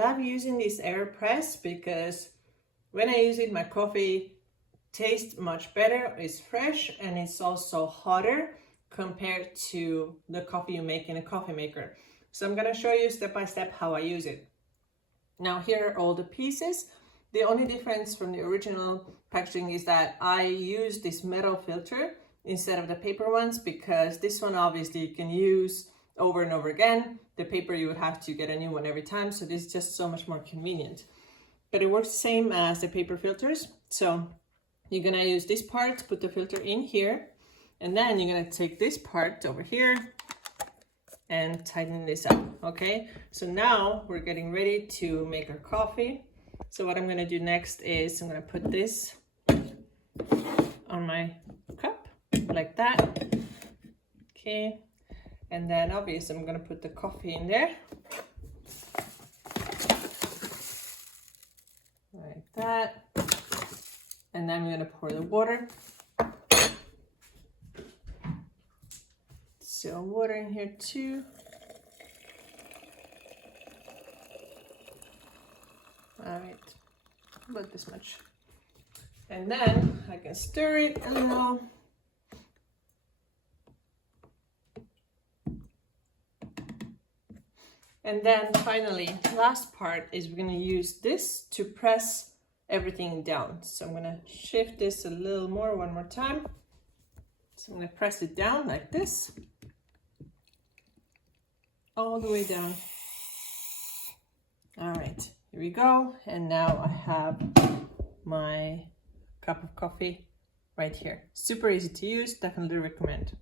love using this Aeropress because when I use it, my coffee tastes much better, it's fresh, and it's also hotter compared to the coffee you make in a coffee maker. So I'm gonna show you step by step how I use it. Now here are all the pieces. The only difference from the original packaging is that I use this metal filter instead of the paper ones, because this one obviously you can use over and over again. The paper you would have to get a new one every time, so this is just so much more convenient. But it works the same as the paper filters. So you're gonna use this part, put the filter in here, and then you're gonna take this part over here and tighten this up, okay? So now we're getting ready to make our coffee. So what I'm gonna do next is I'm gonna put this on my cup, like that, okay? And then obviously I'm gonna put the coffee in there, like that. And then I'm gonna pour the water. So water in here too. All right, about this much. And then I can stir it a little. And then finally, last part is we're gonna use this to press everything down. So I'm gonna shift this a little more, one more time. So I'm gonna press it down like this, all the way down. All right, here we go. And now I have my cup of coffee right here. Super easy to use, definitely recommend.